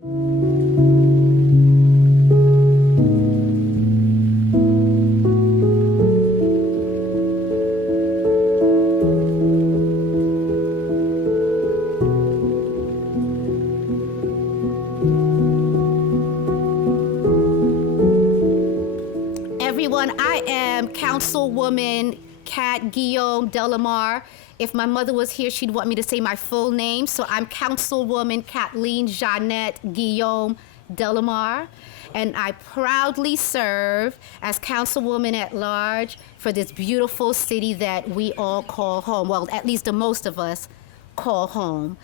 Everyone, I am Councilwoman Kat Guillaume Delamar. If my mother was here, she'd want me to say my full name. So I'm Councilwoman Kathleen Jeanette Guillaume Delamar. And I proudly serve as Councilwoman at Large for this beautiful city that we all call home. Well, at least the most of us call home.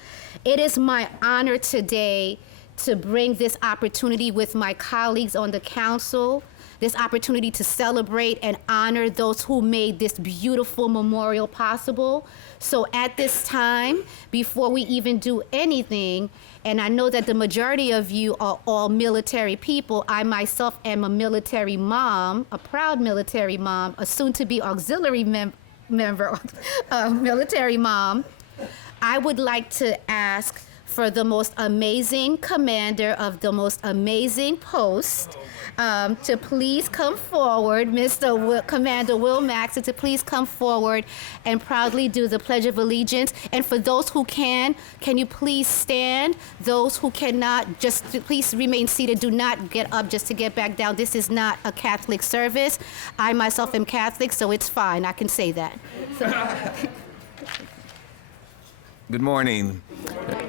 It is my honor today to bring this opportunity with my colleagues on the council, this opportunity to celebrate and honor those who made this beautiful memorial possible. So at this time, before we even do anything, and I know that the majority of you are all military people, I myself am a military mom, a proud military mom, a soon-to-be auxiliary member, military mom. I would like to ask for the most amazing commander of the most amazing post to please come forward, Commander Will Maxon, to please come forward and proudly do the Pledge of Allegiance. And for those who can you please stand? Those who cannot, just please remain seated. Do not get up just to get back down. This is not a Catholic service. I myself am Catholic, so it's fine. I can say that. Good morning,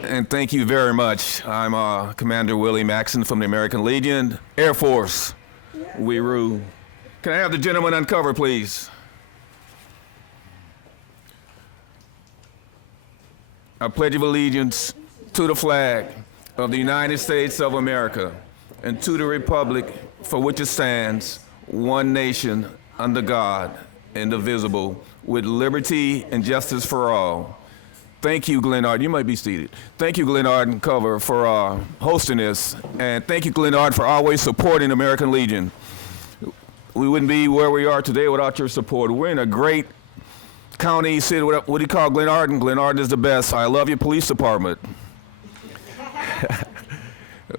and thank you very much. I'm Commander Willie Maxon from the American Legion, Air Force. We rule. Can I have the gentleman uncover, please? I pledge of allegiance to the flag of the United States of America and to the republic for which it stands, one nation, under God, indivisible, with liberty and justice for all. Thank you, Glenarden. You might be seated. Thank you, Glenarden Cover, for hosting this. And thank you, Glenarden, for always supporting American Legion. We wouldn't be where we are today without your support. We're in a great county, city. What do you call Glenarden? Glenarden is the best. I love your police department.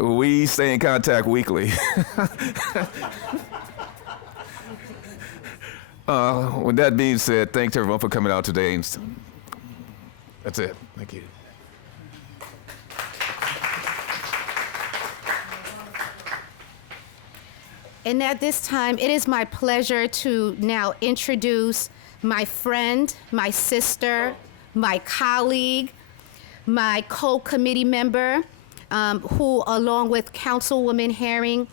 We stay in contact weekly. With that being said, thanks everyone for coming out today. That's it. Thank you. And at this time, it is my pleasure to now introduce my friend, my sister, my colleague, my co-committee member, who, along with Councilwoman Herring,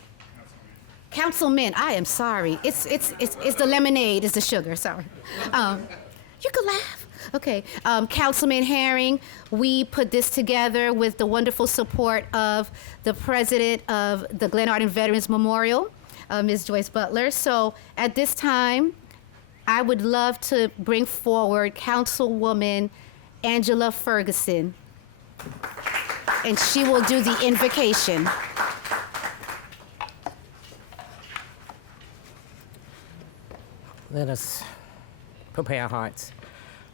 Councilman, I am sorry. It's the lemonade, it's the sugar, sorry. You can laugh. Okay, Councilman Herring, we put this together with the wonderful support of the president of the Glenarden Veterans Memorial, Ms. Joyce Butler. So at this time, I would love to bring forward Councilwoman Angela Ferguson, and she will do the invocation. Let us prepare our hearts.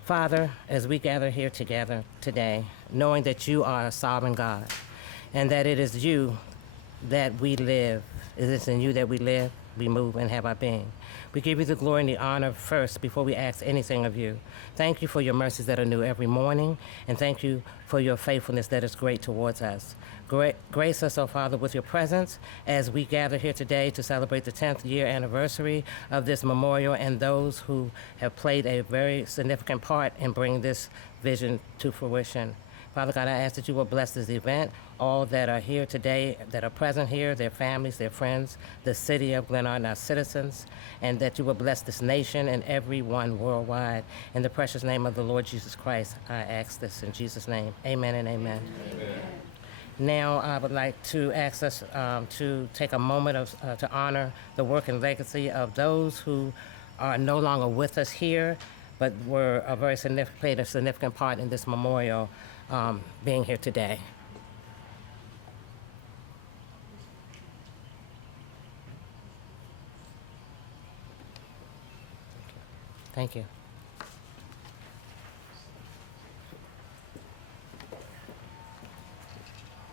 Father, as we gather here together today, knowing that you are a sovereign God and that it is you that we live, it is in you that we live, we move, and have our being. We give you the glory and the honor first before we ask anything of you. Thank you for your mercies that are new every morning, and thank you for your faithfulness that is great towards us. Grace us, oh Father, with your presence as we gather here today to celebrate the 10th year anniversary of this memorial and those who have played a very significant part in bringing this vision to fruition. Father God, I ask that you will bless this event, all that are here today, that are present here, their families, their friends, the city of Glenarden, our citizens, and that you will bless this nation and everyone worldwide. In the precious name of the Lord Jesus Christ, I ask this in Jesus' name. Amen and amen. Amen. Now, I would like to ask us to take a moment to honor the work and legacy of those who are no longer with us here, but played a significant part in this memorial being here today. Thank you.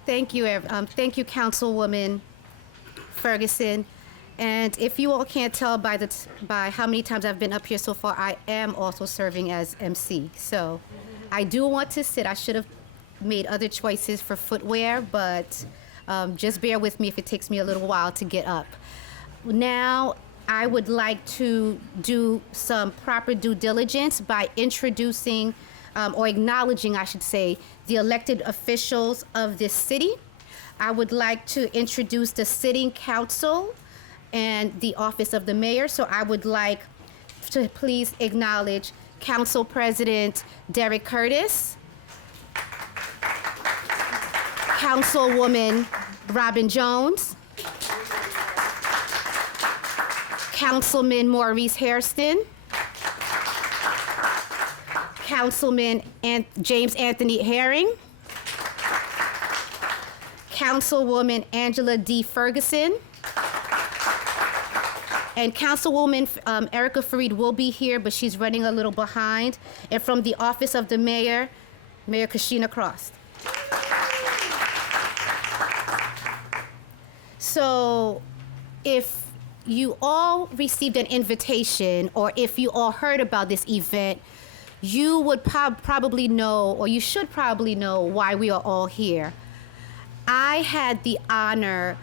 Thank you, thank you, Councilwoman Ferguson. And if you all can't tell by how many times I've been up here so far, I am also serving as MC. So I do want to sit. I should have made other choices for footwear, but just bear with me if it takes me a little while to get up. Now, I would like to do some proper due diligence by introducing, or acknowledging, I should say, the elected officials of this city. I would like to introduce the sitting council and the office of the mayor. So I would like to please acknowledge Council President Derek Curtis, Councilwoman Robin Jones, Councilman Maurice Hairston, Councilman James Anthony Herring, Councilwoman Angela D. Ferguson, and Councilwoman Erica Fareed will be here, but she's running a little behind. And from the office of the mayor, Mayor Kashina Cross. So if you all received an invitation, or if you all heard about this event, you would probably know, or you should probably know, why we are all here. I had the honor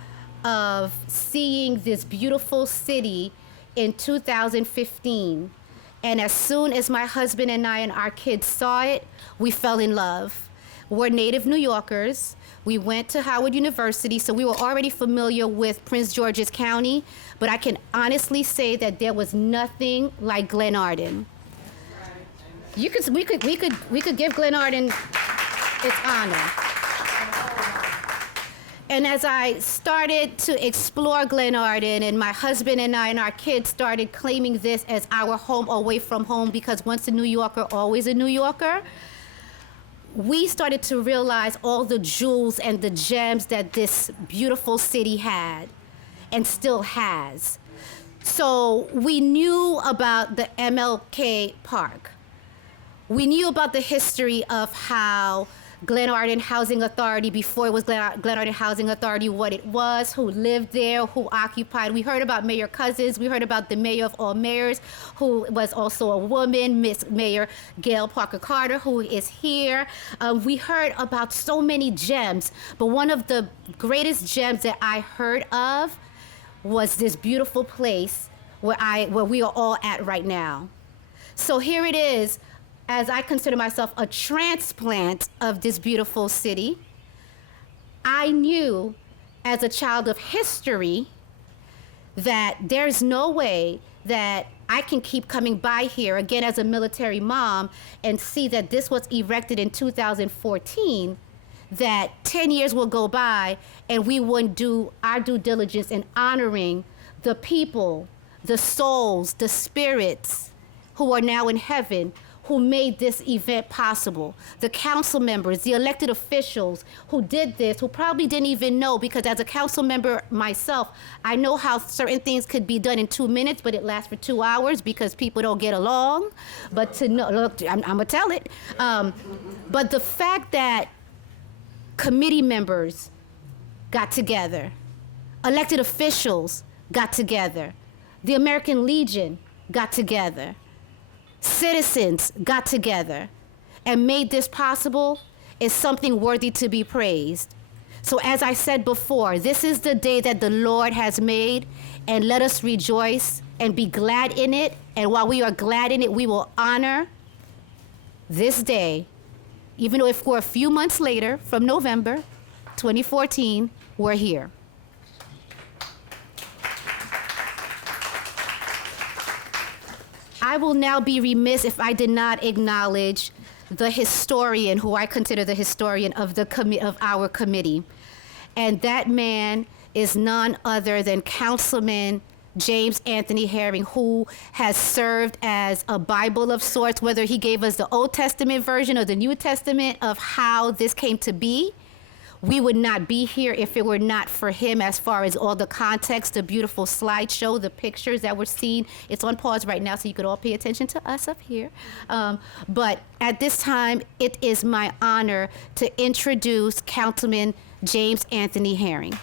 of seeing this beautiful city in 2015. And as soon as my husband and I and our kids saw it, we fell in love. We're native New Yorkers. We went to Howard University, so we were already familiar with Prince George's County, but I can honestly say that there was nothing like Glenarden. We could give Glenarden its honor. And as I started to explore Glenarden, and my husband and I and our kids started claiming this as our home away from home, because once a New Yorker, always a New Yorker, we started to realize all the jewels and the gems that this beautiful city had and still has. So we knew about the MLK Park. We knew about the history of how Glenarden Housing Authority, before it was Glenarden Housing Authority, what it was, who lived there, who occupied. We heard about Mayor Cousins. We heard about the mayor of all mayors, who was also a woman, Miss Mayor Gail Parker Carter, who is here. We heard about so many gems, but one of the greatest gems that I heard of was this beautiful place where we are all at right now. So here it is. As I consider myself a transplant of this beautiful city, I knew as a child of history that there's no way that I can keep coming by here, again as a military mom, and see that this was erected in 2014, that 10 years will go by and we wouldn't do our due diligence in honoring the people, the souls, the spirits who are now in heaven, who made this event possible. The council members, the elected officials who did this, who probably didn't even know, because as a council member myself, I know how certain things could be done in 2 minutes, but it lasts for 2 hours because people don't get along. But to know, look, I'm gonna tell it. But the fact that committee members got together, elected officials got together, the American Legion got together, citizens got together and made this possible is something worthy to be praised. So as I said before, this is the day that the Lord has made, and let us rejoice and be glad in it. And while we are glad in it, we will honor this day, even though if we're a few months later from November 2014, we're here. I will now be remiss if I did not acknowledge the historian, who I consider the historian of our committee. And that man is none other than Councilman James Anthony Herring, who has served as a Bible of sorts, whether he gave us the Old Testament version or the New Testament of how this came to be. We would not be here if it were not for him, as far as all the context, the beautiful slideshow, the pictures that were seen. It's on pause right now, so you could all pay attention to us up here. But at this time, it is my honor to introduce Councilman James Anthony Herring.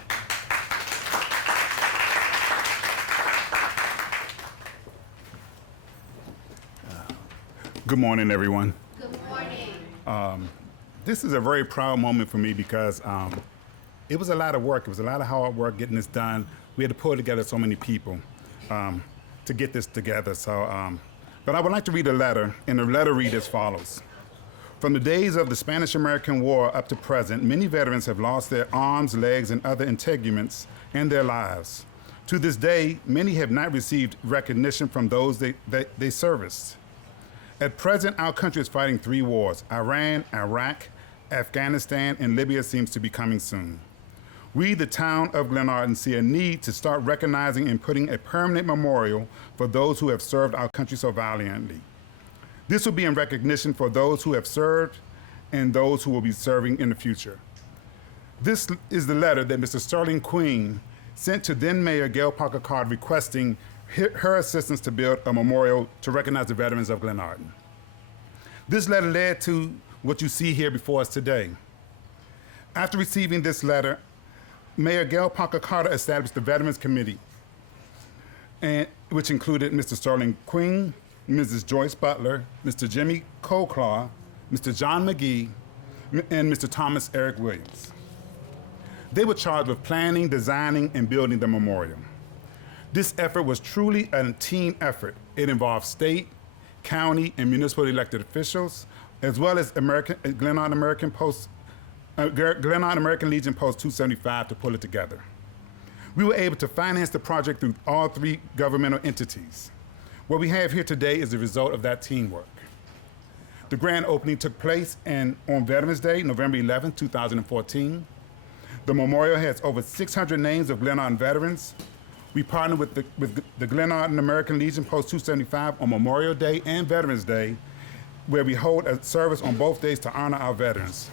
Good morning, everyone. Good morning. This is a very proud moment for me because it was a lot of work. It was a lot of hard work getting this done. We had to pull together so many people to get this together. But I would like to read a letter, and the letter reads as follows. From the days of the Spanish-American War up to present, many veterans have lost their arms, legs, and other integuments in their lives. To this day, many have not received recognition from those they serviced. At present, our country is fighting 3 wars: Iran, Iraq, Afghanistan, and Libya seems to be coming soon. We, the town of Glenarden, see a need to start recognizing and putting a permanent memorial for those who have served our country so valiantly. This will be in recognition for those who have served and those who will be serving in the future. This is the letter that Mr. Sterling Queen sent to then Mayor Gail Parker Carter requesting her assistance to build a memorial to recognize the veterans of Glenarden. This letter led to what you see here before us today. After receiving this letter, Mayor Gail Parker Carter established the Veterans Committee, which included Mr. Sterling Queen, Mrs. Joyce Butler, Mr. Jimmy Colclaw, Mr. John McGee, and Mr. Thomas Eric Williams. They were charged with planning, designing, and building the memorial. This effort was truly a team effort. It involved state, county, and municipal elected officials, as well as Glenarden American Legion Post 275 to pull it together. We were able to finance the project through all 3 governmental entities. What we have here today is the result of that teamwork. The grand opening took place on Veterans Day, November 11, 2014. The memorial has over 600 names of Glenarden veterans. We partnered with the Glenarden American Legion Post 275 on Memorial Day and Veterans Day, where we hold a service on both days to honor our veterans.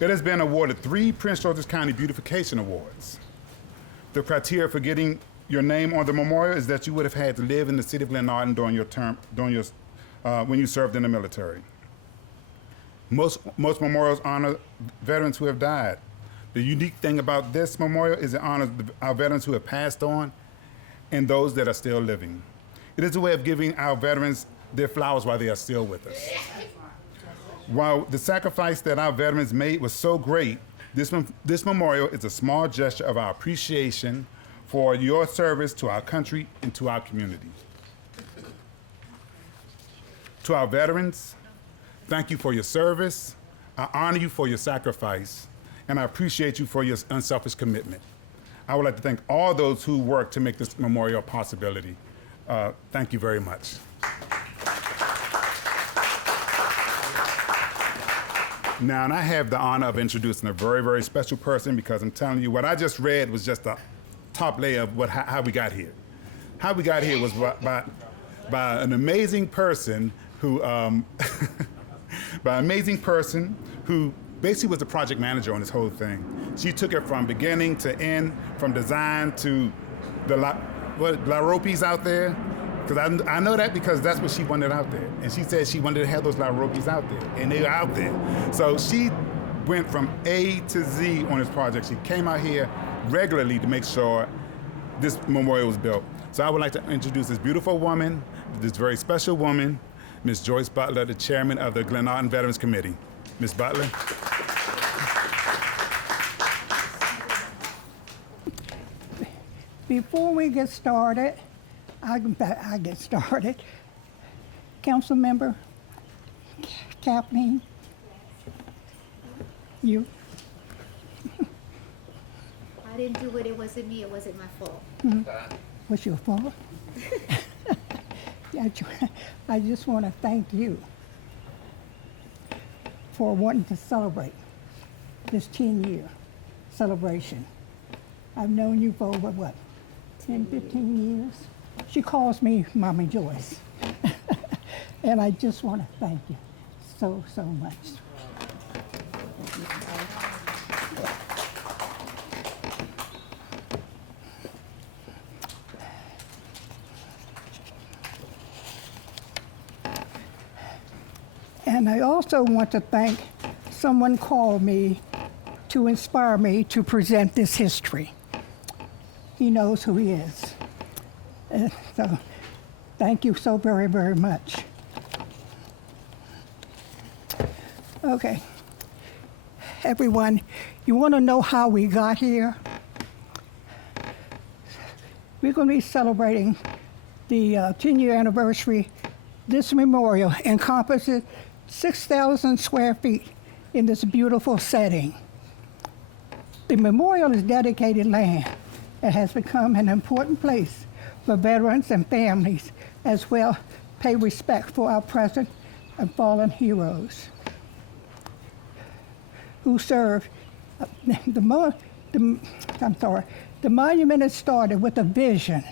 It has been awarded 3 Prince George's County Beautification Awards. The criteria for getting your name on the memorial is that you would have had to live in the city of Glenarden when you served in the military. Most memorials honor veterans who have died. The unique thing about this memorial is it honors our veterans who have passed on and those that are still living. It is a way of giving our veterans their flowers while they are still with us. While the sacrifice that our veterans made was so great, this memorial is a small gesture of our appreciation for your service to our country and to our community. To our veterans, thank you for your service. I honor you for your sacrifice, and I appreciate you for your unselfish commitment. I would like to thank all those who worked to make this memorial a possibility. Thank you very much. Now, and I have the honor of introducing a very, very special person, because I'm telling you, what I just read was just the top layer of how we got here. How we got here was by an amazing person who, basically was the project manager on this whole thing. She took it from beginning to end, from design to the La Ropes out there. Because I know that because that's what she wanted out there. And she said she wanted to have those La Ropes out there, and they were out there. So she went from A to Z on this project. She came out here regularly to make sure this memorial was built. So I would like to introduce this beautiful woman, this very special woman, Ms. Joyce Butler, the chairman of the Glenarden Veterans Committee. Ms. Butler. Before we get started, I get started. Council member Kathleen, you. I didn't do it. It wasn't me. It wasn't my fault. What's your fault? I just want to thank you for wanting to celebrate this 10-year celebration. I've known you for over, 10, 15 years? She calls me Mommy Joyce. And I just want to thank you so, so much. And I also want to thank, someone called me to inspire me to present this history. He knows who he is. So thank you so very, very much. Okay. Everyone, you want to know how we got here? We're going to be celebrating the 10-year anniversary. This memorial encompasses 6,000 square feet in this beautiful setting. The memorial is dedicated land that has become an important place for veterans and families, as well pay respect for our present and fallen heroes who served. The monument is started with a vision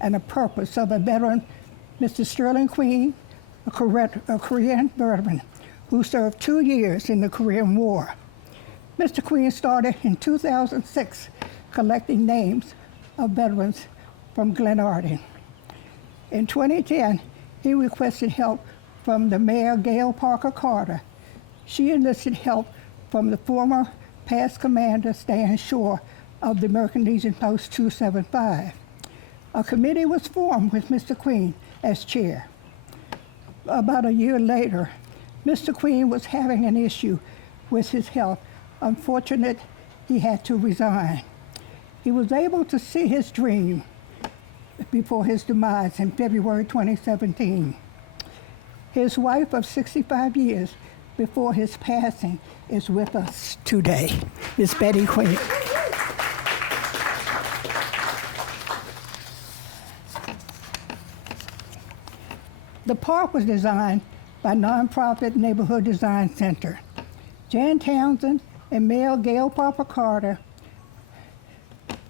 and a purpose of a veteran, Mr. Sterling Queen, a Korean veteran who served 2 years in the Korean War. Mr. Queen started in 2006 collecting names of veterans from Glenarden. In 2010, he requested help from the Mayor Gail Parker Carter. She enlisted help from the former past commander Stan Shore of the American Legion Post 275. A committee was formed with Mr. Queen as chair. About a year later, Mr. Queen was having an issue with his health. Unfortunately, he had to resign. He was able to see his dream before his demise in February 2017. His wife of 65 years before his passing is with us today, Miss Betty Queen. The park was designed by nonprofit Neighborhood Design Center. Jan Townsend and Mayor Gail Parker Carter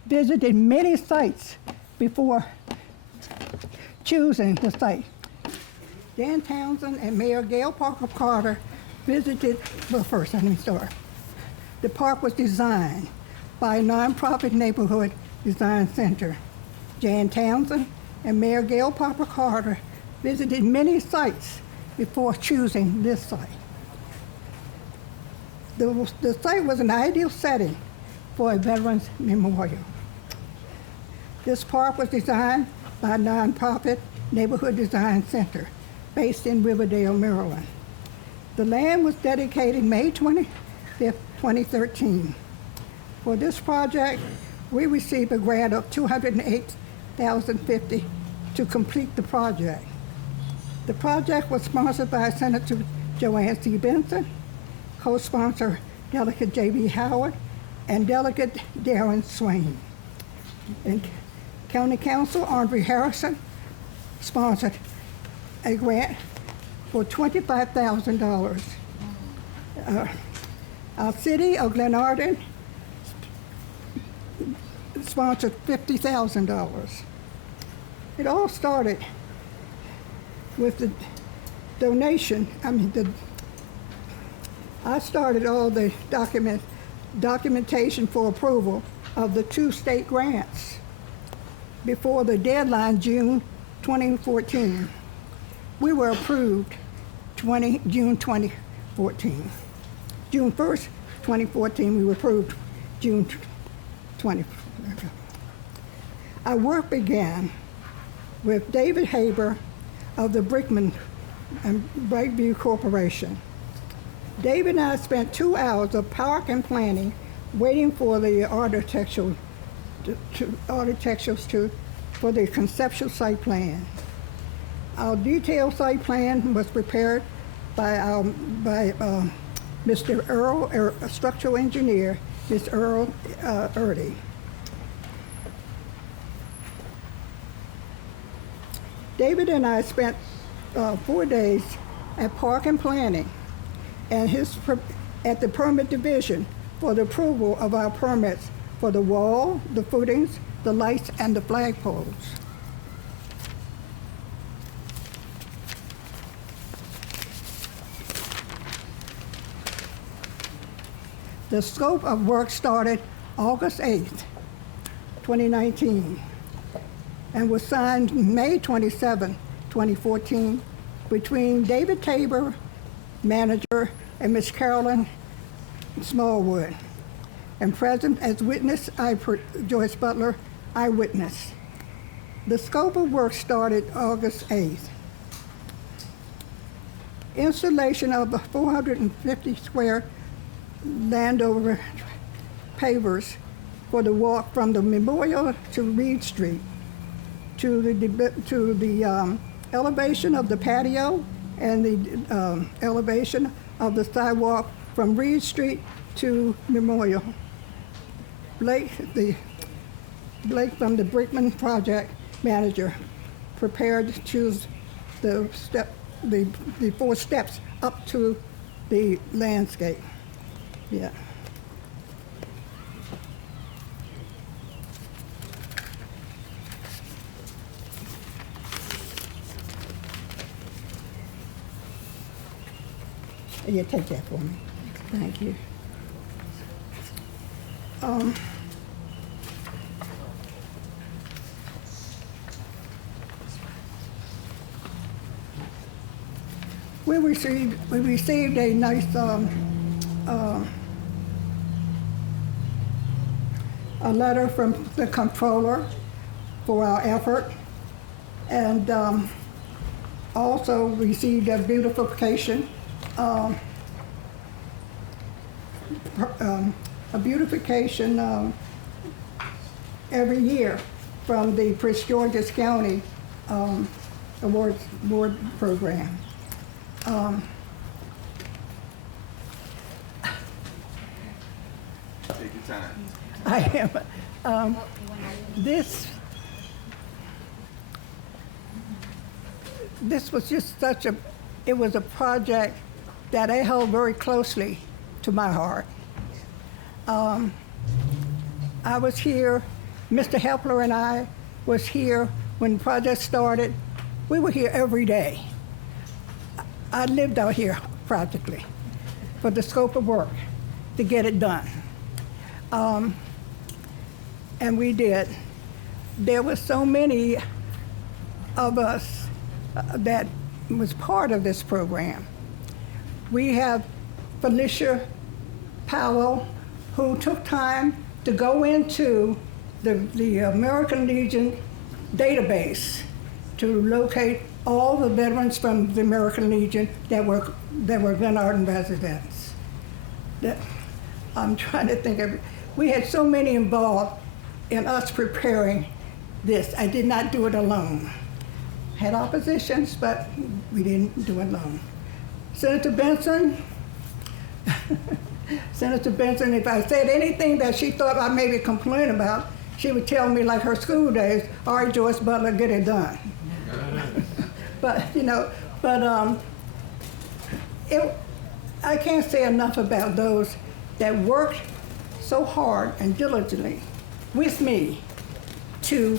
visited many sites before choosing the site. Jan Townsend and Mayor Gail Parker Carter visited, The park was designed by a nonprofit Neighborhood Design Center. Jan Townsend and Mayor Gail Parker Carter visited many sites before choosing this site. The site was an ideal setting for a veterans memorial. This park was designed by a nonprofit Neighborhood Design Center based in Riverdale, Maryland. The land was dedicated May 25th, 2013. For this project, we received a grant of $208,050 to complete the project. The project was sponsored by Senator Joanne C. Benson, co-sponsor Delegate J.B. Howard, and Delegate Darren Swain. And County Council Andre Harrison sponsored a grant for $25,000. Our city of Glenarden sponsored $50,000. It all started with the donation. I started all the documentation for approval of the 2 state grants before the deadline, June 2014. We were approved June 2014. June 1st, 2014, we were approved June 20. Our work began with David Haber of the Brickman and Brightview Corporation. David and I spent 2 hours of park and planning waiting for the architecturals for the conceptual site plan. Our detailed site plan was prepared by Mr. Earl, a structural engineer, Mr. Earl Erdy. David and I spent 4 days at Park and Planning and at the permit division for the approval of our permits for the wall, the footings, the lights, and the flagpoles. The scope of work started August 8th, 2019, and was signed May 27, 2014, between David Tabor, manager, and Ms. Carolyn Smallwood, and present as witness, Joyce Butler, eyewitness. The scope of work started August 8th. Installation of the 450 square Landover pavers for the walk from the Memorial to Reed Street, to the elevation of the patio and the elevation of the sidewalk from Reed Street to Memorial. Blake from the Brickman project manager prepared to choose the 4 steps up to the landscape. Yeah. Yeah, take that for me. Thank you. We received a nice a letter from the comptroller for our effort, and also received a beautification every year from the Prince George's County Award Program. Take your time. I am. This was just it was a project that I held very closely to my heart. I was here, Mr. Hepler and I was here when the project started. We were here every day. I lived out here practically for the scope of work to get it done. And we did. There were so many of us that was part of this program. We have Felicia Powell, who took time to go into the American Legion database to locate all the veterans from the American Legion that were Glenarden residents. I'm trying to think of it. We had so many involved in us preparing this. I did not do it alone. Had oppositions, but we didn't do it alone. Senator Benson, if I said anything that she thought I maybe complain about, she would tell me like her school days, all right, Joyce Butler, get it done. I can't say enough about those that worked so hard and diligently with me to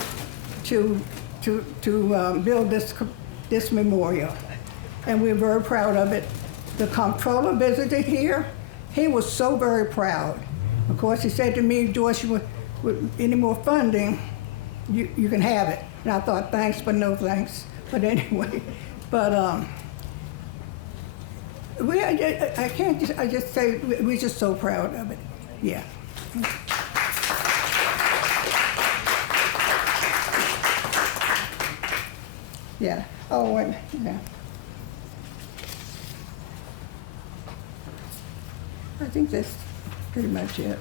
build this memorial, and we're very proud of it. The comptroller visited here. He was so very proud. Of course, he said to me, Joyce, with any more funding, you can have it. And I thought, thanks, but no thanks. But anyway, I just say we're just so proud of it. Yeah. Yeah. Oh, and yeah. I think that's pretty much it.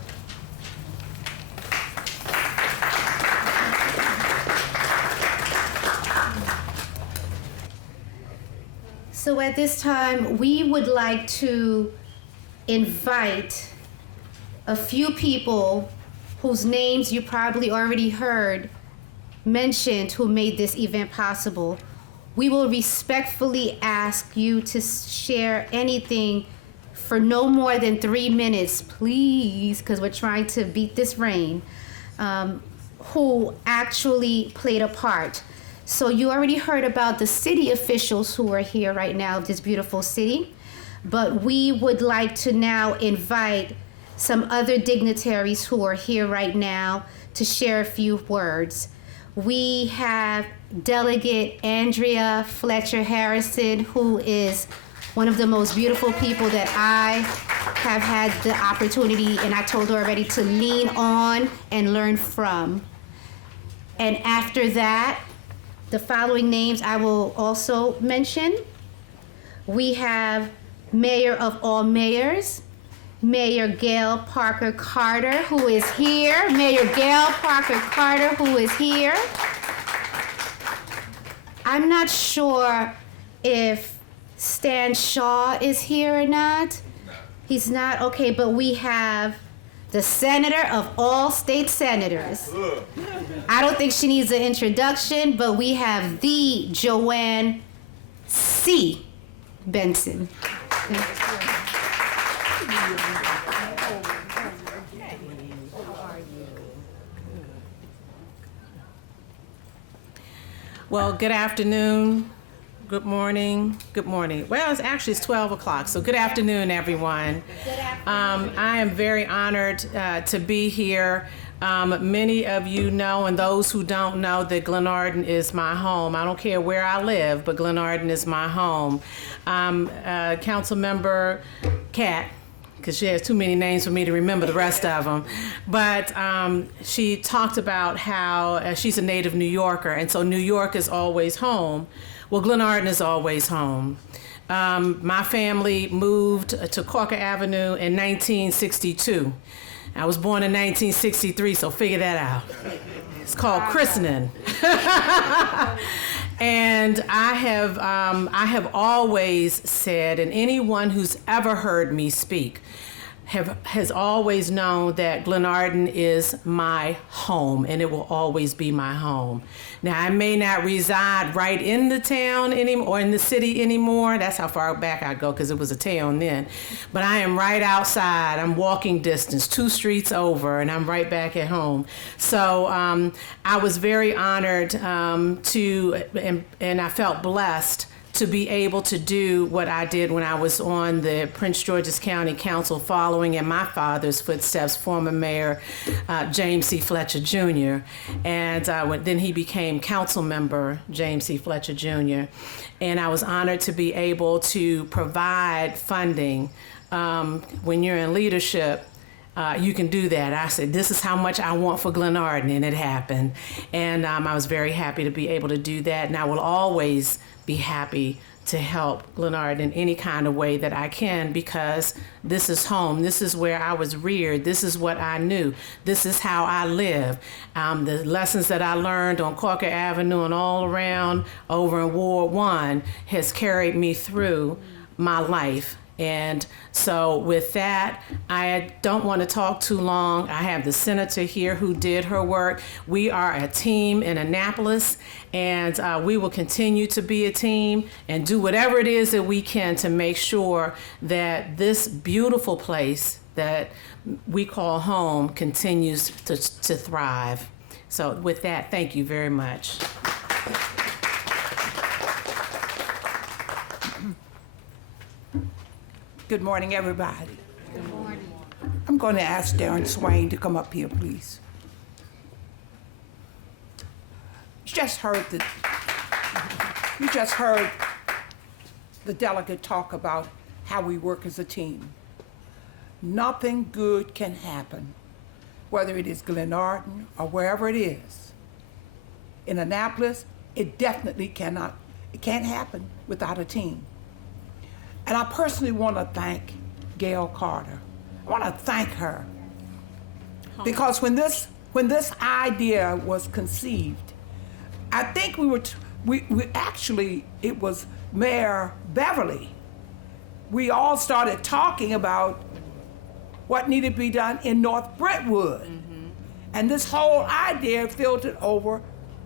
So at this time, we would like to invite a few people whose names you probably already heard mentioned who made this event possible. We will respectfully ask you to share anything for no more than 3 minutes, please, because we're trying to beat this rain, who actually played a part. So you already heard about the city officials who are here right now, this beautiful city, but we would like to now invite some other dignitaries who are here right now to share a few words. We have Delegate Andrea Fletcher Harrison, who is one of the most beautiful people that I have had the opportunity, and I told her already, to lean on and learn from. And after that, the following names I will also mention. We have Mayor of all mayors, Mayor Gail Parker Carter, who is here. Mayor Gail Parker Carter, who is here. I'm not sure if Stan Shaw is here or not. He's not? Okay, but we have the senator of all state senators. I don't think she needs an introduction, but we have the Joanne C. Benson. Well, good afternoon, good morning, good morning. Well, it's 12 o'clock, so good afternoon, everyone. Good afternoon. I am very honored to be here. Many of you know, and those who don't know, that Glenarden is my home. I don't care where I live, but Glenarden is my home. Council Member Kat, because she has too many names for me to remember the rest of them. But she talked about how she's a native New Yorker, and so New York is always home. Well, Glenarden is always home. My family moved to Corker Avenue in 1962. I was born in 1963, so figure that out. It's called christening. And I have always said, and anyone who's ever heard me speak has always known that Glenarden is my home, and it will always be my home. Now, I may not reside right in the town anymore, or in the city anymore. That's how far back I go, because it was a town then. But I am right outside. I'm walking distance, 2 streets over, and I'm right back at home. So I was very honored and I felt blessed to be able to do what I did when I was on the Prince George's County Council, following in my father's footsteps, former Mayor James C. Fletcher Jr. And then he became council member James C. Fletcher Jr. And I was honored to be able to provide funding. When you're in leadership, you can do that. I said, this is how much I want for Glenarden, and it happened. And I was very happy to be able to do that, and I will always be happy to help Glenarden in any kind of way that I can, because this is home. This is where I was reared. This is what I knew. This is how I live. The lessons that I learned on Corker Avenue and all around over in Ward 1 has carried me through my life. And so with that, I don't want to talk too long. I have the senator here who did her work. We are a team in Annapolis, and we will continue to be a team and do whatever it is that we can to make sure that this beautiful place that we call home continues to thrive. So with that, thank you very much. Good morning, everybody. Good morning. I'm going to ask Darren Swain to come up here, please. You just heard the delegate talk about how we work as a team. Nothing good can happen, whether it is Glenarden or wherever it is. In Annapolis, it definitely can't happen without a team. And I personally want to thank Gail Carter. I want to thank her, because when this idea was conceived, I think it was Mayor Beverly. We all started talking about what needed to be done in North Brentwood, and this whole idea filtered over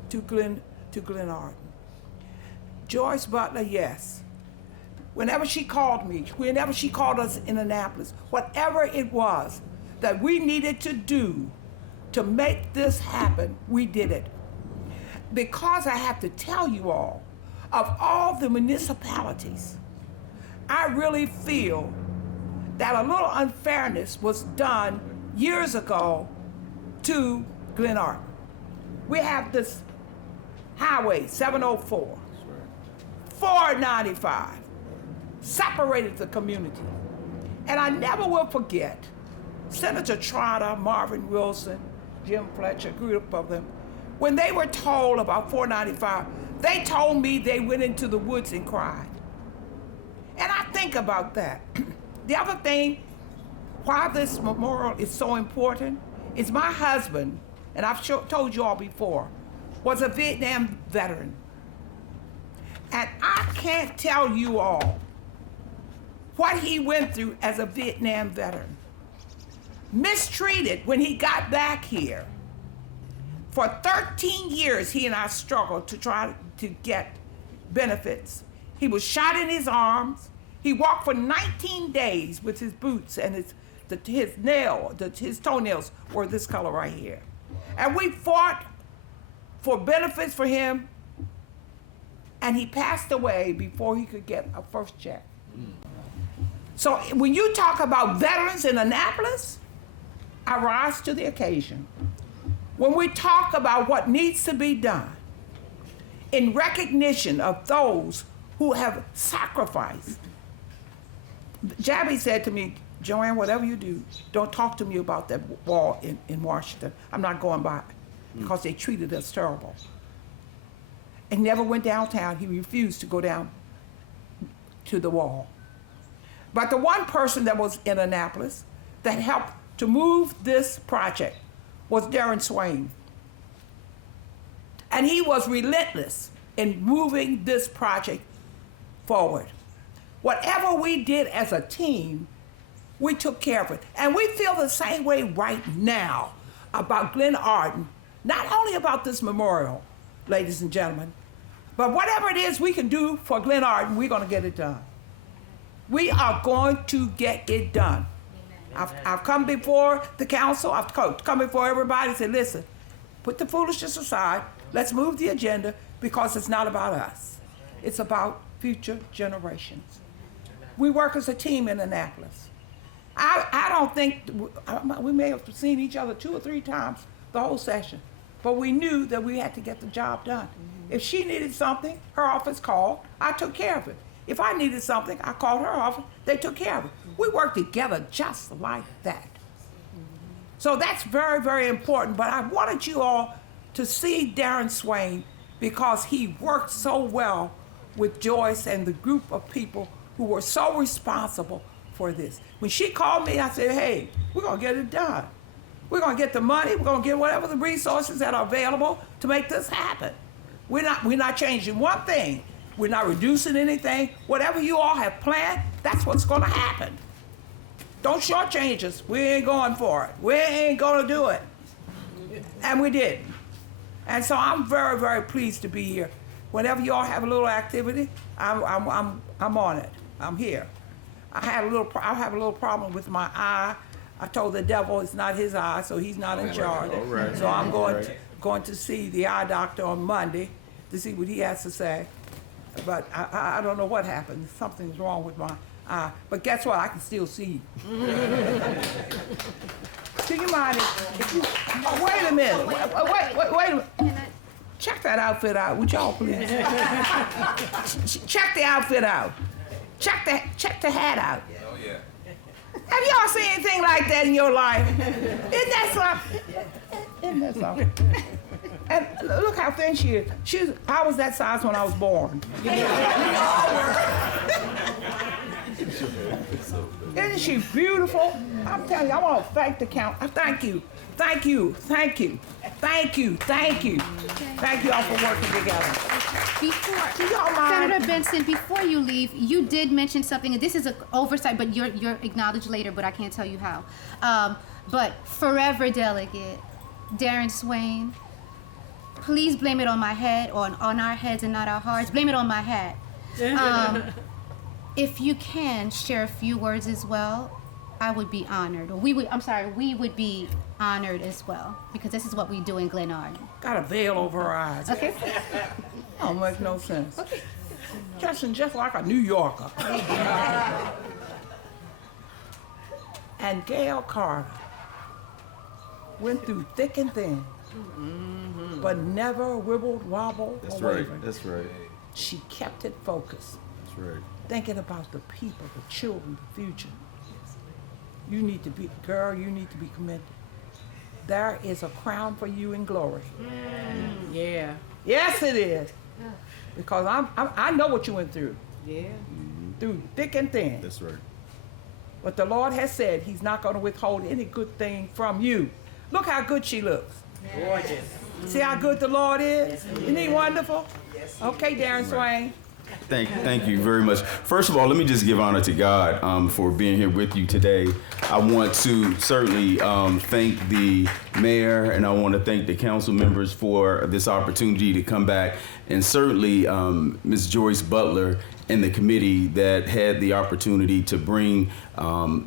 to Glenarden. Joyce Butler, yes. Whenever she called me, whenever she called us in Annapolis, whatever it was that we needed to do to make this happen, we did it. Because I have to tell you all, of all the municipalities, I really feel that a little unfairness was done years ago to Glenarden. We have this highway, 704, 495, separated the community. And I never will forget Senator Trotter, Marvin Wilson, Jim Fletcher, a group of them, when they were told about 495, they told me they went into the woods and cried. And I think about that. The other thing, why this memorial is so important, is my husband, and I've told you all before, was a Vietnam veteran. And I can't tell you all what he went through as a Vietnam veteran. Mistreated when he got back here. For 13 years, he and I struggled to try to get benefits. He was shot in his arms. He walked for 19 days with his boots and his toenails were this color right here. And we fought for benefits for him, and he passed away before he could get a first check. So when you talk about veterans in Annapolis, I rise to the occasion. When we talk about what needs to be done in recognition of those who have sacrificed, Jabby said to me, Joanne, whatever you do, don't talk to me about that wall in Washington. I'm not going by because they treated us terrible. And never went downtown. He refused to go down to the wall. But the one person that was in Annapolis that helped to move this project was Darren Swain. And he was relentless in moving this project forward. Whatever we did as a team, we took care of it. And we feel the same way right now about Glenarden, not only about this memorial, ladies and gentlemen, but whatever it is we can do for Glenarden, we're going to get it done. We are going to get it done. I've come before the council, I've come before everybody and said, listen, put the foolishness aside, let's move the agenda because it's not about us. It's about future generations. We work as a team in Annapolis. I don't think, we may have seen each other 2 or 3 times the whole session, but we knew that we had to get the job done. If she needed something, her office called, I took care of it. If I needed something, I called her office, they took care of it. We worked together just like that. So that's very, very important, but I wanted you all to see Darren Swain because he worked so well with Joyce and the group of people who were so responsible for this. When she called me, I said, hey, we're gonna get it done. We're gonna get the money, we're gonna get whatever the resources that are available to make this happen. We're not changing one thing. We're not reducing anything. Whatever you all have planned, that's what's gonna happen. Don't shortchange us. We ain't going for it. We ain't gonna do it. And we did. And so I'm very, very pleased to be here. Whenever you all have a little activity, I'm on it. I'm here. I have a little problem with my eye. I told the devil it's not his eye, so he's not in charge. Right. So I'm going to see the eye doctor on Monday to see what he has to say. But I don't know what happened. Something's wrong with my eye. But guess what? I can still see. Do you mind if you... Oh, wait a minute. Wait a minute. Check that outfit out, would y'all please? Check the outfit out. Check the hat out. Oh, yeah. Have y'all seen anything like that in your life? Isn't that something? And look how thin she is. I was that size when I was born. Isn't she beautiful? I'm telling you, I want to thank the council. Thank you. Thank you all for working together. Do y'all mind? Senator Benson, before you leave, you did mention something, and this is an oversight, but you're acknowledged later, but I can't tell you how. But forever delegate, Darren Swain, please blame it on my head, or on our heads and not our hearts. Blame it on my head. If you can share a few words as well, I would be honored. Or we would be honored as well, because this is what we do in Glenarden. Got a veil over her eyes. Okay? Don't make no sense. Dressing just like a New Yorker. And Gail Carter went through thick and thin, but never wibbled, wobbled, or wavered. That's right. She kept it focused. That's right. thinking about the people, the children, the future. You need to be, girl, you need to be commended. There is a crown for you in glory. Yeah. Yes, it is. Because I know what you went through. Yeah. Through thick and thin. That's right. But the Lord has said he's not going to withhold any good thing from you. Look how good she looks. Gorgeous. See how good the Lord is? Isn't he wonderful? Okay, Darren Swain. Thank you very much. First of all, let me just give honor to God for being here with you today. I want to certainly thank the mayor, and I want to thank the council members for this opportunity to come back, and certainly Ms. Joyce Butler and the committee that had the opportunity to bring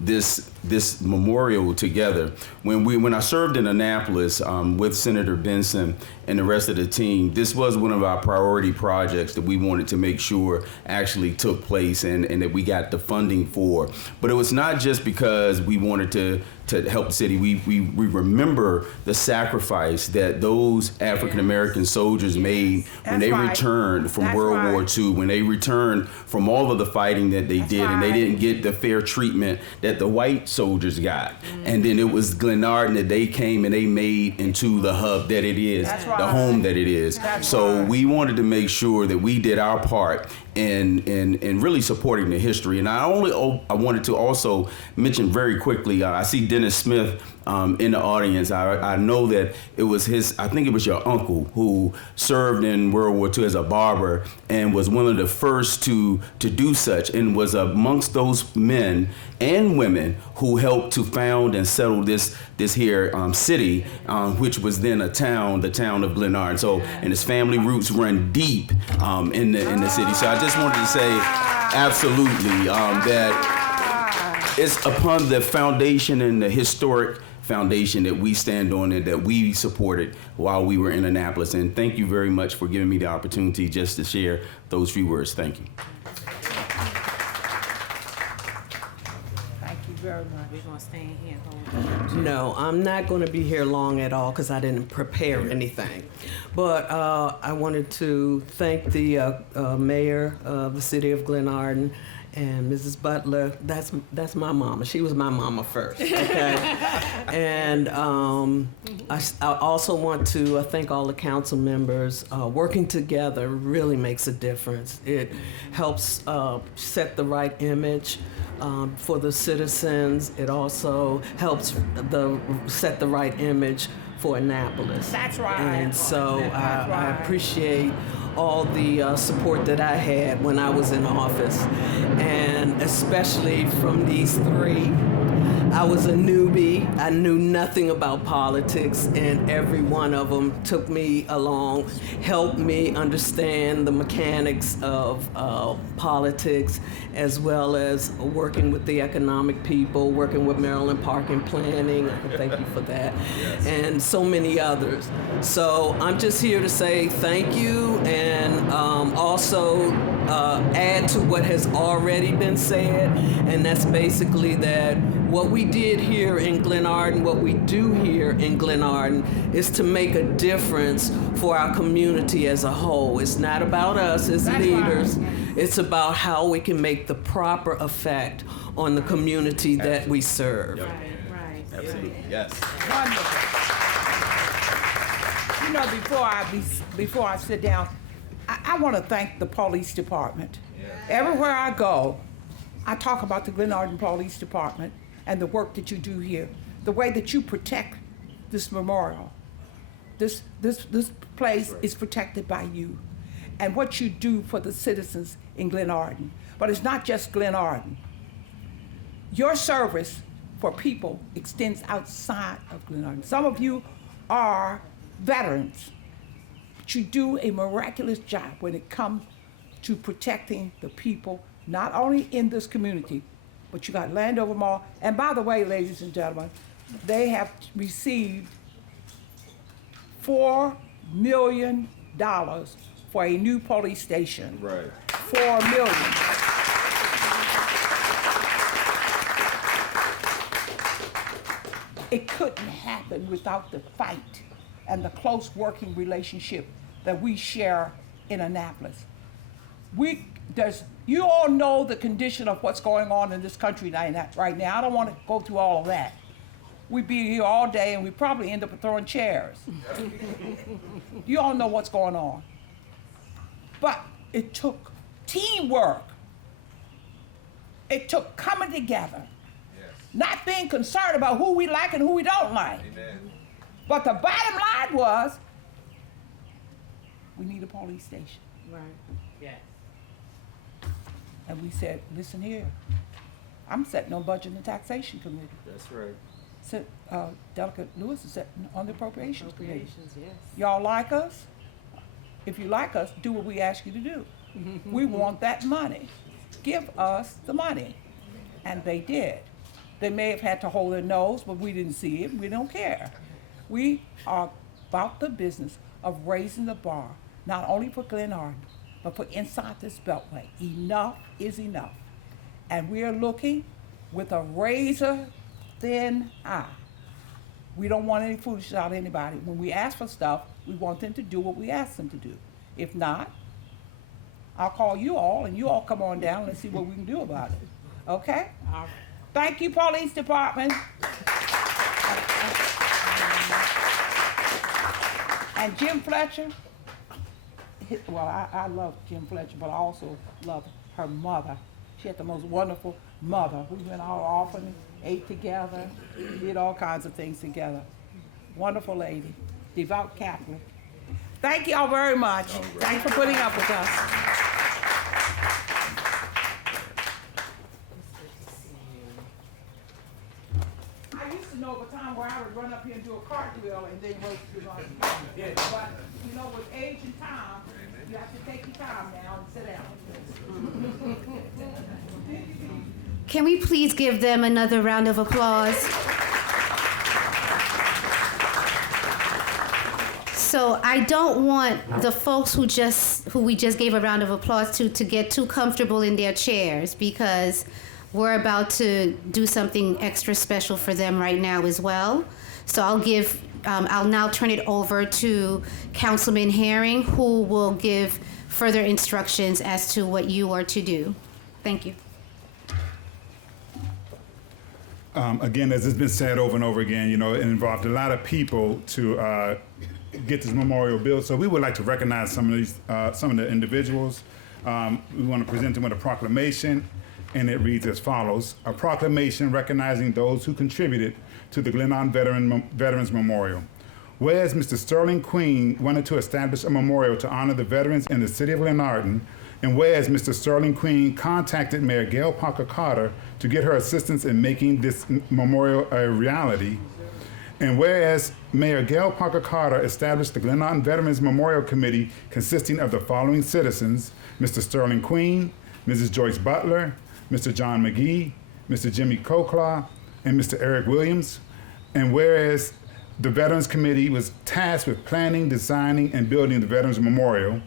this memorial together. When I served in Annapolis with Senator Benson and the rest of the team, this was one of our priority projects that we wanted to make sure actually took place and that we got the funding for. But it was not just because we wanted to help the city. We remember the sacrifice that those African American soldiers made when they returned from World War II, when they returned from all of the fighting that they did, and they didn't get the fair treatment that the white soldiers got. And then it was Glenarden that they came and they made into the hub that it is, the home that it is. So we wanted to make sure that we did our part in really supporting the history. And I wanted to also mention very quickly, I see Dennis Smith in the audience. I know that it was I think it was your uncle who served in World War II as a barber and was one of the first to do such, and was amongst those men and women who helped to found and settle this here city, which was then the town of Glenarden. So, and his family roots run deep in the city. So I just wanted to say, absolutely, that it's upon the foundation and the historic foundation that we stand on and that we supported while we were in Annapolis. And thank you very much for giving me the opportunity just to share those few words. Thank you. Thank you very much. We're going to stay in here. Hold on. No, I'm not going to be here long at all because I didn't prepare anything. But I wanted to thank the mayor of the city of Glenarden and Mrs. Butler. That's my mama. She was my mama first, okay? And I also want to thank all the council members. Working together really makes a difference. It helps set the right image for the citizens. It also helps set the right image for Annapolis. That's right. And so I appreciate all the support that I had when I was in office, and especially from these three. I was a newbie. I knew nothing about politics, and every one of them took me along, helped me understand the mechanics of politics, as well as working with the economic people, working with Maryland Parking Planning. Thank you for that. Yes. And so many others. So I'm just here to say thank you, and also add to what has already been said, and that's basically that what we did here in Glenarden, what we do here in Glenarden, is to make a difference for our community as a whole. It's not about us as leaders. It's about how we can make the proper effect on the community that we serve. Right, right. Absolutely, yes. Wonderful. You know, before I sit down, I want to thank the police department. Everywhere I go, I talk about the Glenarden Police Department and the work that you do here, the way that you protect this memorial. This place is protected by you, and what you do for the citizens in Glenarden. But it's not just Glenarden. Your service for people extends outside of Glenarden. Some of you are veterans, but you do a miraculous job when it comes to protecting the people, not only in this community, but you got Landover Mall. And by the way, ladies and gentlemen, they have received $4 million for a new police station. Right. $4 million. It couldn't happen without the fight and the close working relationship that we share in Annapolis. You all know the condition of what's going on in this country right now. I don't want to go through all of that. We'd be here all day and we'd probably end up throwing chairs. You all know what's going on. But it took teamwork. It took coming together. Not being concerned about who we like and who we don't like. Amen. But the bottom line was, we need a police station. Right. Yes. And we said, listen here, I'm sitting on Budget and Taxation Committee. That's right. So, Delegate Lewis is sitting on the Appropriations Committee. Yes. Y'all like us? If you like us, do what we ask you to do. We want that money. Give us the money. And they did. They may have had to hold their nose, but we didn't see it. We don't care. We are about the business of raising the bar, not only for Glenarden, but for inside this beltway. Enough is enough. And we are looking with a razor-thin eye. We don't want any foolishness out of anybody. When we ask for stuff, we want them to do what we ask them to do. If not, I'll call you all, and you all come on down and see what we can do about it. Okay? All right. Thank you, Police Department. And Jim Fletcher, well, I love Jim Fletcher, but I also love her mother. She had the most wonderful mother. We went out often, ate together, did all kinds of things together. Wonderful lady, devout Catholic. Thank y'all very much. Thanks for putting up with us. I used to know of a time where I would run up here and do a cartwheel and then roast you on the phone. But, you know, with age and time, you have to take your time now and sit down. Can we please give them another round of applause? So I don't want the folks who we just gave a round of applause to get too comfortable in their chairs, because we're about to do something extra special for them right now as well. So I'll now turn it over to Councilman Herring, who will give further instructions as to what you are to do. Thank you. Again, as has been said over and over again, you know, it involved a lot of people to get this memorial built. So we would like to recognize some of the individuals. We want to present them with a proclamation, and it reads as follows: a proclamation recognizing those who contributed to the Glenarden Veterans Memorial. Whereas Mr. Sterling Queen wanted to establish a memorial to honor the veterans in the city of Glenarden, and whereas Mr. Sterling Queen contacted Mayor Gail Parker Carter to get her assistance in making this memorial a reality, and whereas Mayor Gail Parker Carter established the Glenarden Veterans Memorial Committee consisting of the following citizens: Mr. Sterling Queen, Mrs. Joyce Butler, Mr. John McGee, Mr. Jimmy Kokla, and Mr. Eric Williams, and whereas the Veterans Committee was tasked with planning, designing, and building the Veterans Memorial,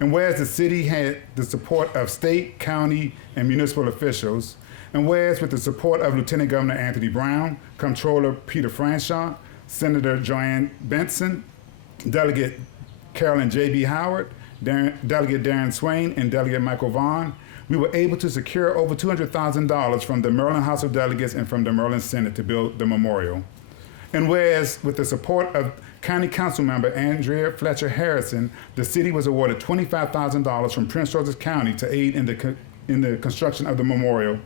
and whereas the city had the support of state, county, and municipal officials, and whereas with the support of Lieutenant Governor Anthony Brown, Comptroller Peter Franshaw, Senator Joanne Benson, Delegate Carolyn J.B. Howard, Delegate Darren Swain, and Delegate Michael Vaughn, we were able to secure over $200,000 from the Maryland House of Delegates and from the Maryland Senate to build the memorial. And whereas with the support of County Council member Andrea Fletcher Harrison, the city was awarded $25,000 from Prince George's County to aid in the construction of the memorial.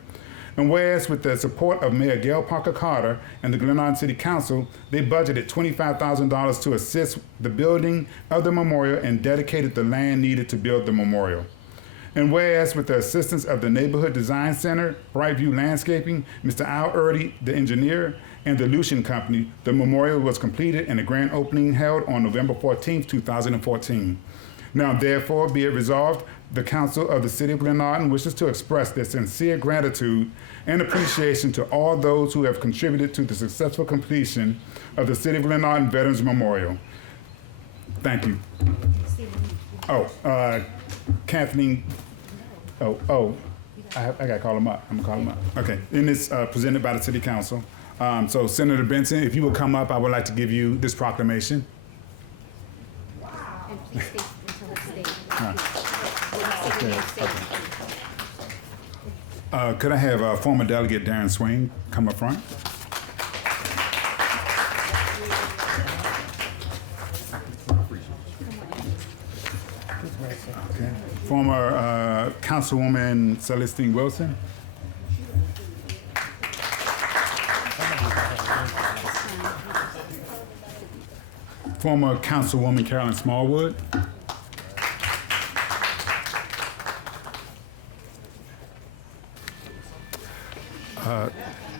And whereas with the support of Mayor Gail Parker Carter and the Glenarden City Council, they budgeted $25,000 to assist the building of the memorial and dedicated the land needed to build the memorial. And whereas with the assistance of the Neighborhood Design Center, Brightview Landscaping, Mr. Al Erdy, the engineer, and the Lucian Company, the memorial was completed and the grand opening held on November 14, 2014. Now therefore be it resolved, the Council of the City of Glenarden wishes to express their sincere gratitude and appreciation to all those who have contributed to the successful completion of the City of Glenarden Veterans Memorial. Thank you. Kathleen, I gotta call him up. I'm gonna call him up. Okay, and it's presented by the City Council. So Senator Benson, if you would come up, I would like to give you this proclamation. And please stay until it's stayed. All right. Okay. Could I have former delegate Darren Swain come up front? Okay. Former Councilwoman Celestine Wilson. Former Councilwoman Carolyn Smallwood.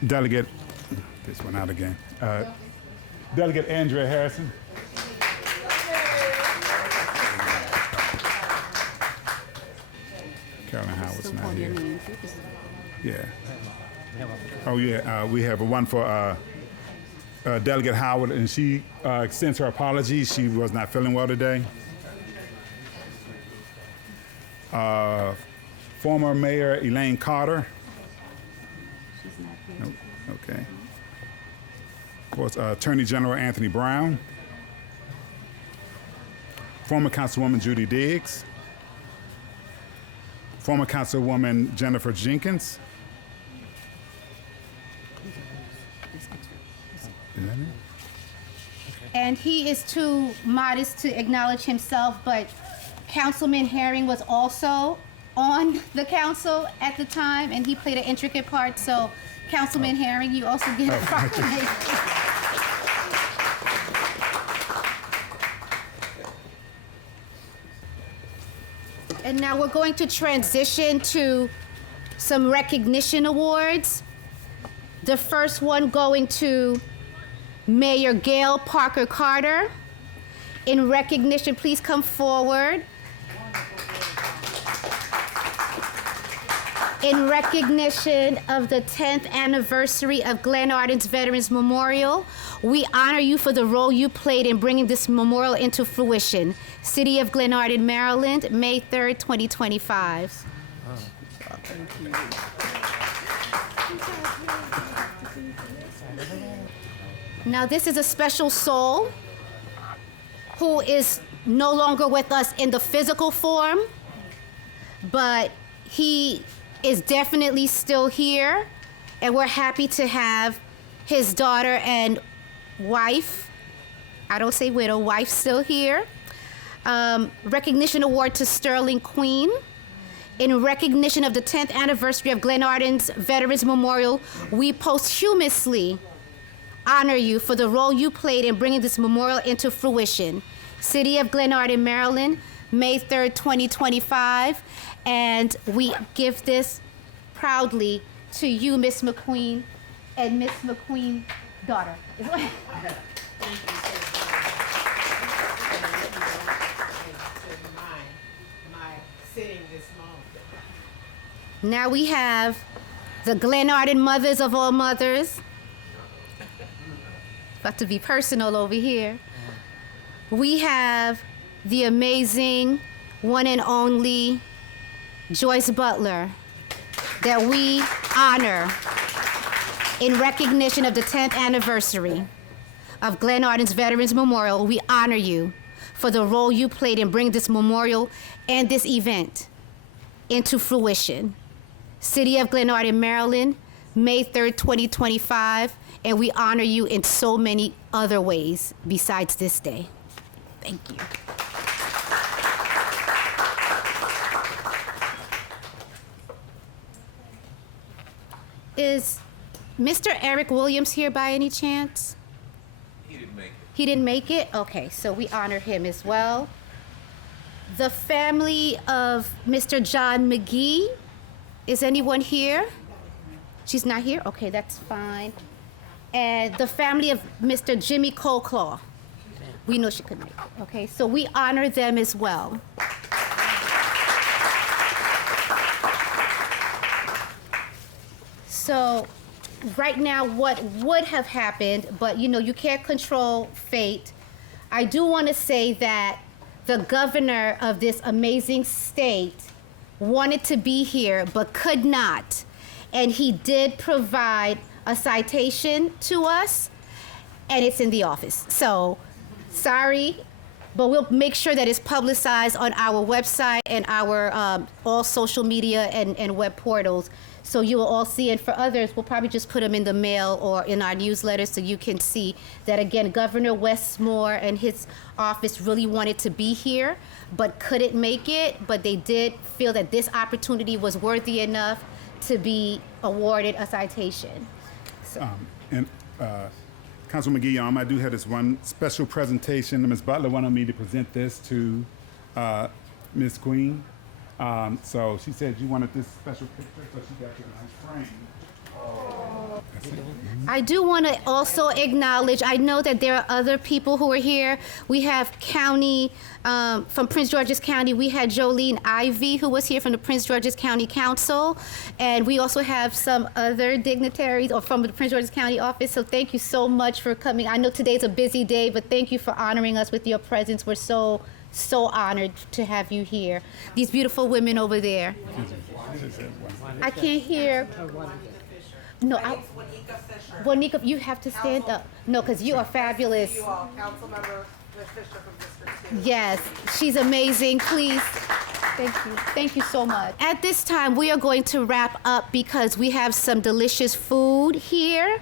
Delegate, this one out again. Delegate Andrea Harrison. Carolyn Howard's not here. Yeah. Oh yeah, we have one for Delegate Howard, and she extends her apologies. She was not feeling well today. Former Mayor Elaine Carter. Nope. Okay. Of course, Attorney General Anthony Brown. Former Councilwoman Judy Diggs. Former Councilwoman Jennifer Jenkins. Is that it? And he is too modest to acknowledge himself, but Councilman Herring was also on the council at the time, and he played an intricate part. So, Councilman Herring, you also get a proclamation. And now we're going to transition to some recognition awards. The first one going to Mayor Gail Parker Carter. In recognition, please come forward. In recognition of the 10th anniversary of Glenarden's Veterans Memorial, we honor you for the role you played in bringing this memorial into fruition. City of Glenarden, Maryland, May 3rd, 2025. Now, this is a special soul who is no longer with us in the physical form, but he is definitely still here, and we're happy to have his daughter and wife, I don't say widow, wife still here. Recognition award to Sterling Queen. In recognition of the 10th anniversary of Glenarden's Veterans Memorial, we posthumously honor you for the role you played in bringing this memorial into fruition. City of Glenarden, Maryland, May 3rd, 2025. And we give this proudly to you, Miss McQueen, and Miss McQueen's daughter. Thank you so much. My sitting this moment. Now we have the Glenarden mothers of all mothers. About to be personal over here. We have the amazing one and only Joyce Butler that we honor in recognition of the 10th anniversary of Glenarden's Veterans Memorial. We honor you for the role you played in bringing this memorial and this event into fruition. City of Glenarden, Maryland, May 3rd, 2025, and we honor you in so many other ways besides this day. Thank you. Is Mr. Eric Williams here by any chance? He didn't make it. He didn't make it? Okay, so we honor him as well. The family of Mr. John McGee, is anyone here? She's not here? Okay, that's fine. And the family of Mr. Jimmy Colclaw. We know she couldn't make it, okay? So we honor them as well. So right now, what would have happened, but you know, you can't control fate. I do want to say that the governor of this amazing state wanted to be here, but could not. And he did provide a citation to us, and it's in the office. So, sorry, but we'll make sure that it's publicized on our website and our all social media and web portals So you will all see, and for others, we'll probably just put them in the mail or in our newsletter so you can see that, again, Governor Westmore and his office really wanted to be here, but couldn't make it, but they did feel that this opportunity was worthy enough to be awarded a citation. Councilman Guillaume, I do have this one special presentation. Ms. Butler wanted me to present this to Ms. Queen. So she said you wanted this special picture, so she got you a nice frame. I do want to also acknowledge, I know that there are other people who are here. We have county, from Prince George's County, we had Jolene Ivy, who was here from the Prince George's County Council. And we also have some other dignitaries or from the Prince George's County office. So thank you so much for coming. I know today's a busy day, but thank you for honoring us with your presence. We're so honored to have you here. These beautiful women over there. I can't hear. No, Wanika, you have to stand up. No, because you are fabulous. You all, Councilmember Fisher from District 2. Yes, she's amazing. Please. Thank you. Thank you so much. At this time, we are going to wrap up because we have some delicious food here.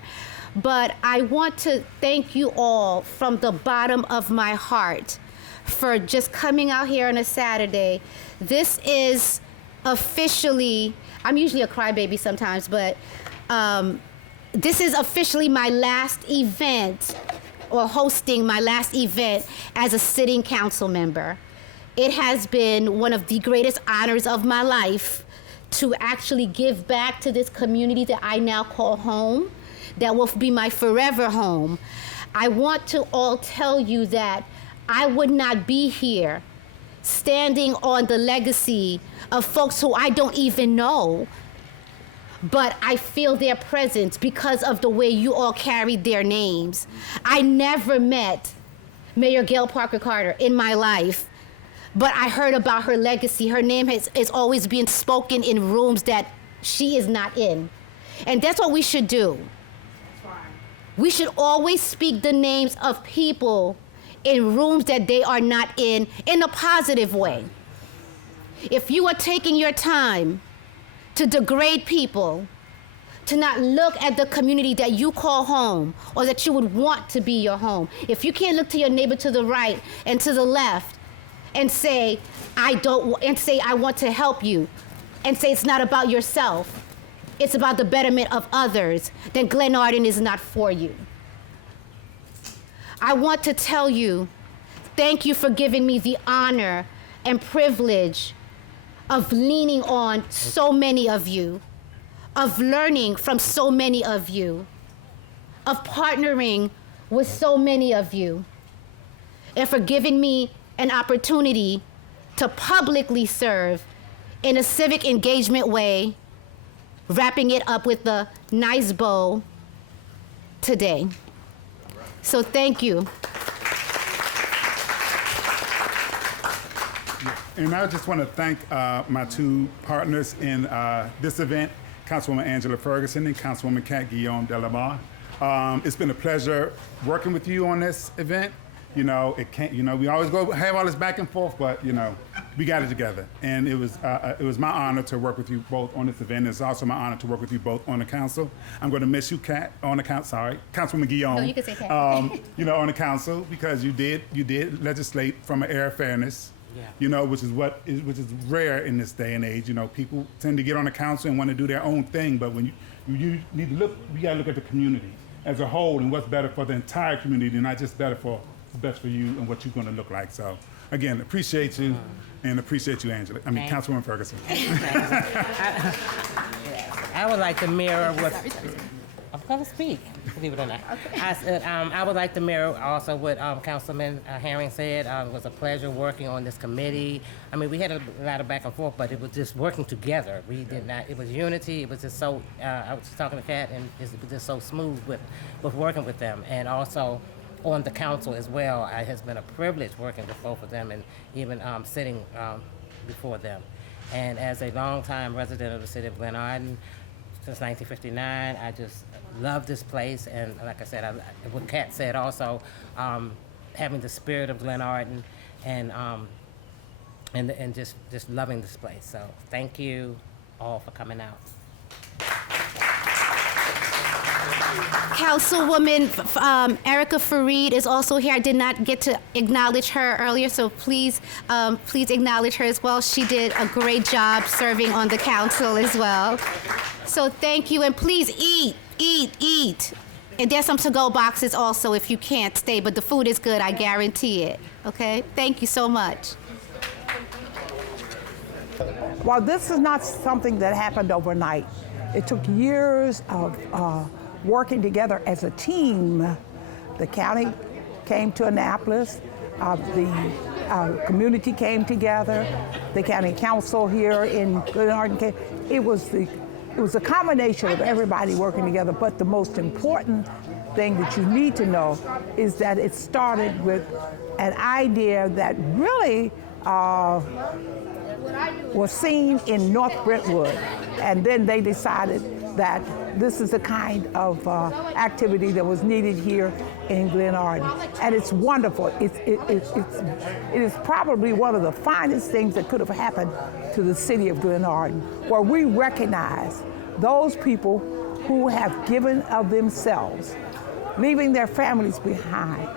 But I want to thank you all from the bottom of my heart for just coming out here on a Saturday. This is officially, I'm usually a crybaby sometimes, but this is officially my last event, or hosting my last event as a sitting council member. It has been one of the greatest honors of my life to actually give back to this community that I now call home, that will be my forever home. I want to all tell you that I would not be here standing on the legacy of folks who I don't even know, but I feel their presence because of the way you all carried their names. I never met Mayor Gail Parker Carter in my life, but I heard about her legacy. Her name is always being spoken in rooms that she is not in. And that's what we should do. We should always speak the names of people in rooms that they are not in a positive way. If you are taking your time to degrade people, to not look at the community that you call home or that you would want to be your home, if you can't look to your neighbor to the right and to the left and say, I want to help you, and say it's not about yourself, it's about the betterment of others, then Glenarden is not for you. I want to tell you, thank you for giving me the honor and privilege of leaning on so many of you, of learning from so many of you, of partnering with so many of you, and for giving me an opportunity to publicly serve in a civic engagement way, wrapping it up with a nice bow today. So thank you. And I just want to thank my two partners in this event, Councilwoman Angela Ferguson and Councilwoman Kat Guillaume Delamar. It's been a pleasure working with you on this event. You know, we always have all this back and forth, but we got it together. And it was my honor to work with you both on this event. It's also my honor to work with you both on the council. I'm going to miss you, Kat, on the council. Sorry, Councilwoman Guillaume. No, you can say Kat. On the council, because you did legislate from an air of fairness. Yeah. Which is rare in this day and age. People tend to get on the council and want to do their own thing, but when you need to look, you gotta look at the community as a whole and what's better for the entire community, not just best for you and what you're going to look like. So again, appreciate you and appreciate you, Angela. Councilwoman Ferguson. I would like to mirror what I'm going to speak, believe it or not. Okay. I said I would like to mirror also what Councilman Herring said. It was a pleasure working on this committee. We had a lot of back and forth, but it was just working together. We did not. It was unity. It was just so. I was just talking to Kat, and it was just so smooth with working with them, and also on the council as well. It has been a privilege working with both of them, and even sitting before them. And as a longtime resident of the city of Glenarden, since 1959, I just love this place, and like I said, what Kat said also, having the spirit of Glenarden, and just loving this place. So thank you all for coming out. Councilwoman Erica Fareed is also here. I did not get to acknowledge her earlier, so please acknowledge her as well. She did a great job serving on the council as well. So thank you, and please eat. And there's some to-go boxes also if you can't stay, but the food is good, I guarantee it. Okay? Thank you so much. While this is not something that happened overnight, it took years of working together as a team. The county came to Annapolis, the community came together, the county council here in Glenarden came. It was a combination of everybody working together, but the most important thing that you need to know is that it started with an idea that really was seen in North Brentwood, and then they decided that this is the kind of activity that was needed here in Glenarden, and it's wonderful. It is probably one of the finest things that could have happened to the city of Glenarden, where we recognize those people who have given of themselves, leaving their families behind,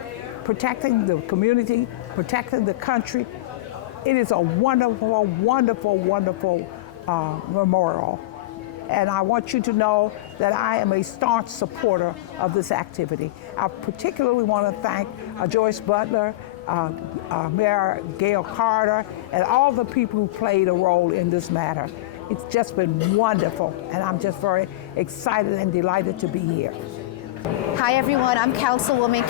protecting the community, protecting the country. It is a wonderful, wonderful, wonderful memorial. And I want you to know that I am a staunch supporter of this activity. I particularly want to thank Joyce Butler, Mayor Gail Carter, and all the people who played a role in this matter. It's just been wonderful, and I'm just very excited and delighted to be here. Hi everyone, I'm Councilwoman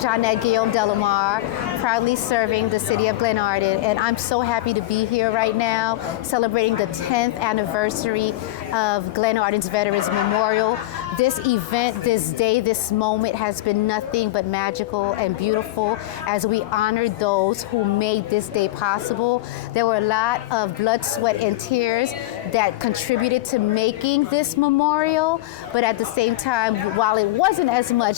Jeanette Guillaume Delamar, proudly serving the city of Glenarden, and I'm so happy to be here right now celebrating the 10th anniversary of Glenarden's Veterans Memorial. This event, this day, this moment has been nothing but magical and beautiful as we honored those who made this day possible. There were a lot of blood, sweat, and tears that contributed to making this memorial, but at the same time, while it wasn't as much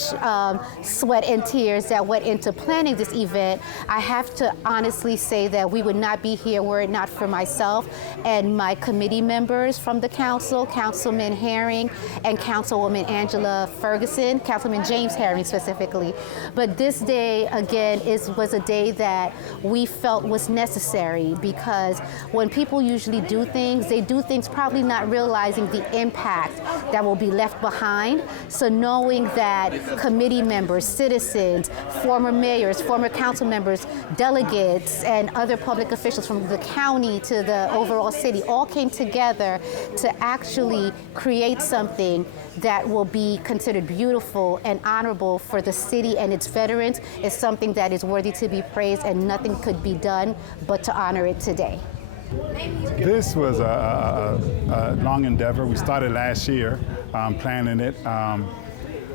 sweat and tears that went into planning this event, I have to honestly say that we would not be here were it not for myself and my committee members from the council, Councilman Herring and Councilwoman Angela Ferguson, Councilman James Herring specifically. But this day, again, was a day that we felt was necessary because when people usually do things, they do things probably not realizing the impact that will be left behind. So knowing that committee members, citizens, former mayors, former council members, delegates, and other public officials from the county to the overall city all came together to actually create something that will be considered beautiful and honorable for the city and its veterans is something that is worthy to be praised, and nothing could be done but to honor it today. This was a long endeavor. We started last year planning it.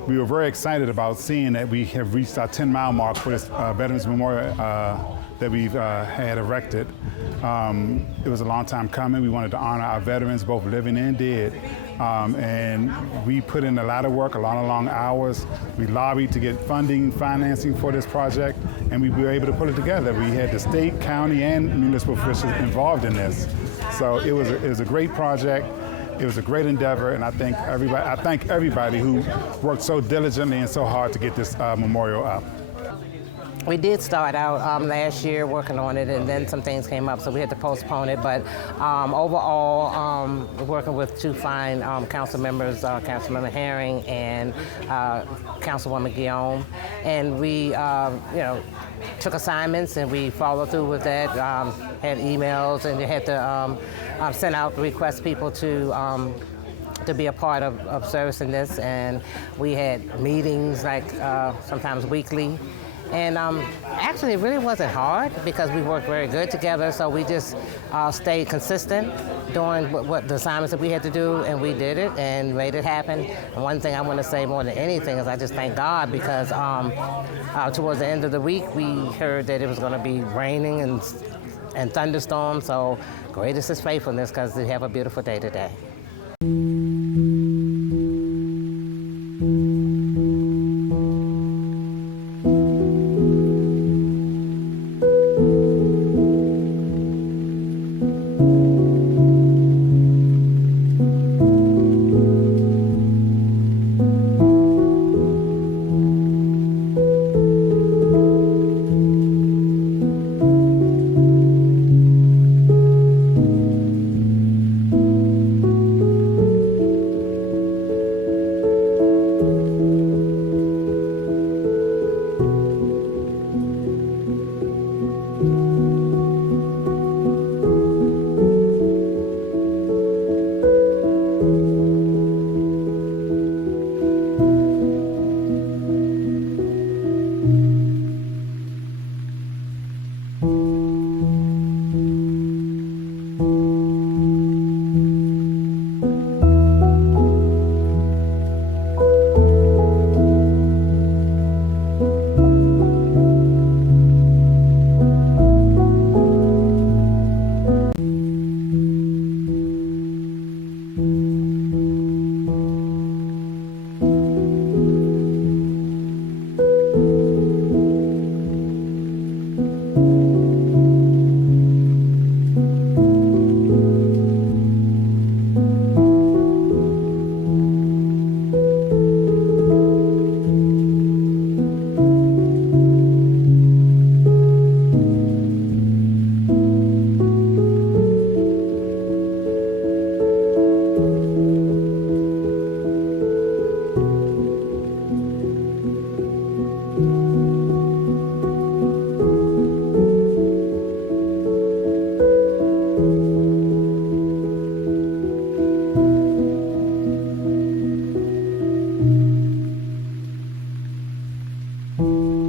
We were very excited about seeing that we have reached our 10-mile mark for this Veterans Memorial that we've had erected. It was a long time coming. We wanted to honor our veterans, both living and dead. And we put in a lot of work, a lot of long hours. We lobbied to get financing for this project, and we were able to put it together. We had the state, county, and municipal officials involved in this. So it was a great project. It was a great endeavor, and I thank everybody who worked so diligently and so hard to get this memorial up. We did start out last year working on it, and then some things came up, so we had to postpone it. But overall, working with two fine council members, Councilmember Herring and Councilwoman Guillaume, and we, took assignments and we followed through with that. Had emails, and they had to send out request people to be a part of servicing this, and we had meetings like sometimes weekly. And actually, it really wasn't hard because we worked very good together. So we just stayed consistent doing what the assignments that we had to do, and we did it and made it happen. And one thing I want to say more than anything is I just thank God because towards the end of the week, we heard that it was going to be raining and thunderstorms. So great is His faithfulness because we have a beautiful day today. Mm-hmm.